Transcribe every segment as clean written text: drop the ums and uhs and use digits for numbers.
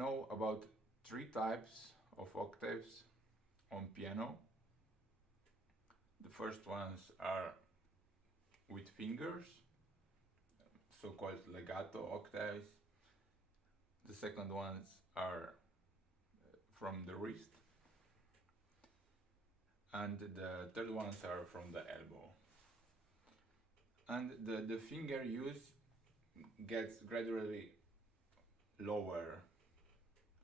know about three types of octaves on piano. The first ones are with fingers, so-called legato octaves. The second ones are from the wrist, and the third ones are from the elbow. And the finger use gets gradually lower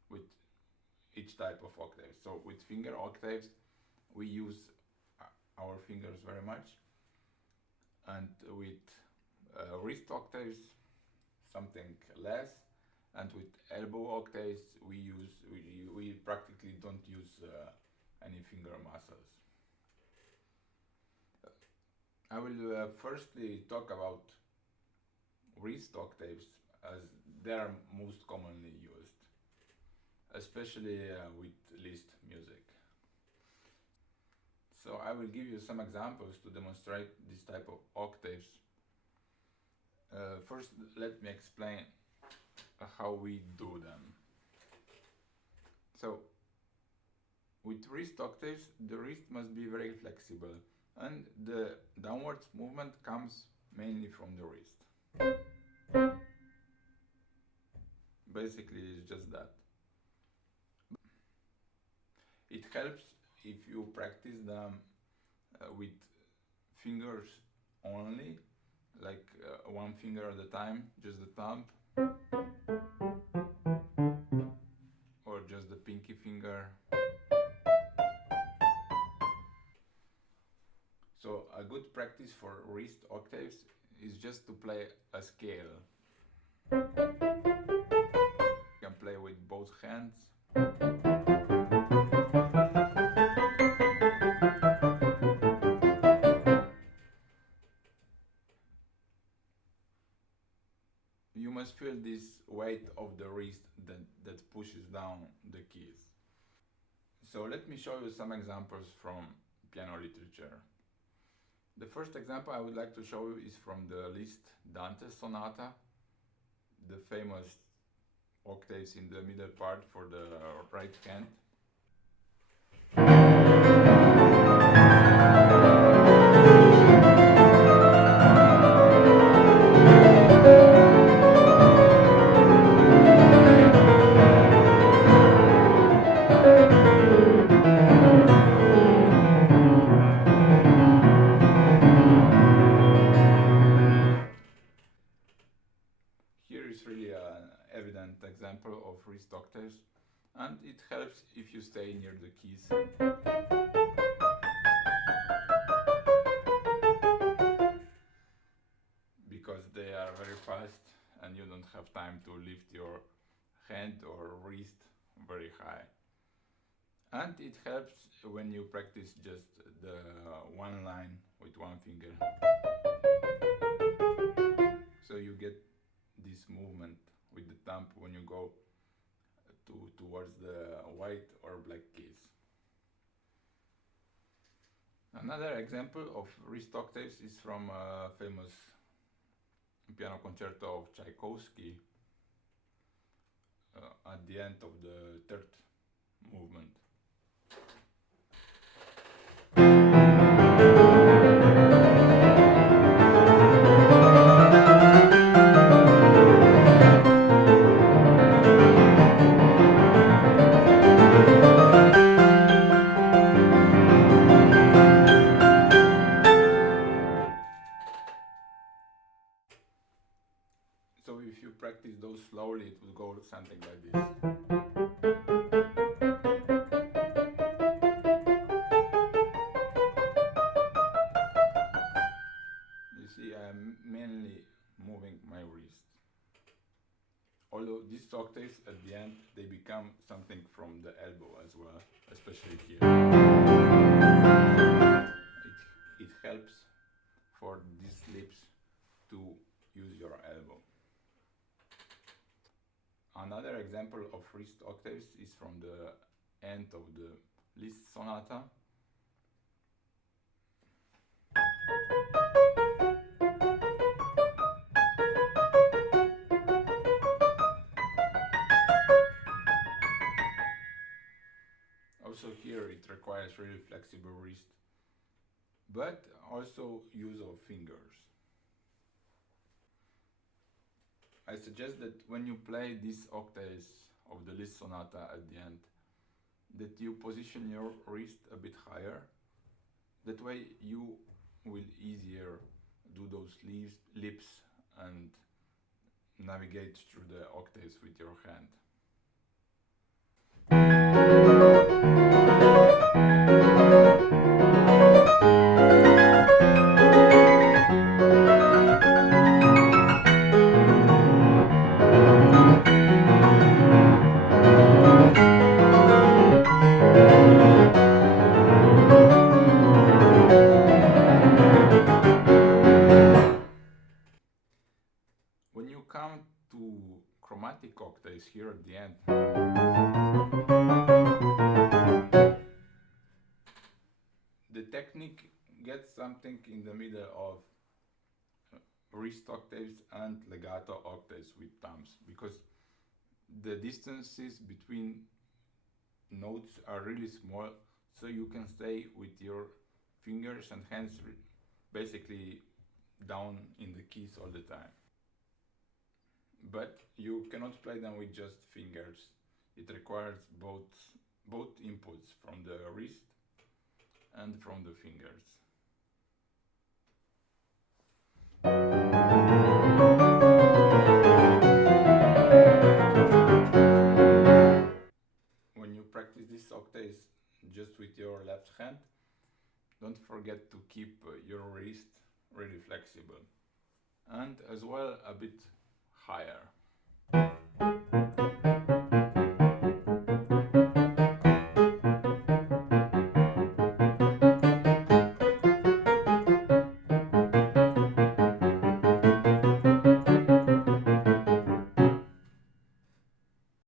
with each type of octave. So with finger octaves, we use our fingers very much, and with wrist octaves, something less, and with elbow octaves, we practically don't use any finger muscles. I will firstly talk about wrist octaves, as they are most commonly used, especially with Liszt music. So I will give you some examples to demonstrate this type of octaves. First, let me explain how we do them. So with wrist octaves, the wrist must be very flexible, and the downwards movement comes mainly from the wrist. Basically, it's just that. It helps if you practice them with fingers only, like one finger at a time, just the thumb, or just the pinky finger. So a good practice for wrist octaves is just to play a scale. You can play with both hands. You must feel this weight of the wrist that pushes down the keys. So let me show you some examples from piano literature. The first example I would like to show you is from the Liszt Dante Sonata, the famous octaves in the middle part for the right hand. Here is really an evident example of wrist octaves, and it helps if you stay near the keys. Because they are very fast and you don't have time to lift your hand or wrist very high. And it helps when you practice just the one line with one finger. So you get this movement with the thumb when you go towards the white or black keys. Another example of wrist octaves is from a famous piano concerto of Tchaikovsky at the end of the third movement. So if you practice those slowly, it will go something like this. You see, I'm mainly moving my wrist. Although these octaves at the end, they become something from the elbow as well, especially here. It helps for these lips to use your elbow. Another example of wrist octaves is from the end of the Liszt Sonata. requires really flexible wrist, but also use of fingers. I suggest that when you play these octaves of the Liszt sonata at the end, that you position your wrist a bit higher. That way you will easier do those lips and navigate through the octaves with your hand. When you come to chromatic octaves here at the end, the technique gets something in the middle of wrist octaves and legato octaves with thumbs, because the distances between notes are really small, so you can stay with your fingers and hands basically down in the keys all the time. But you cannot play them with just fingers. It requires both inputs from the wrist and from the fingers. When you practice these octaves just with your left hand, don't forget to keep your wrist really flexible and as well a bit higher.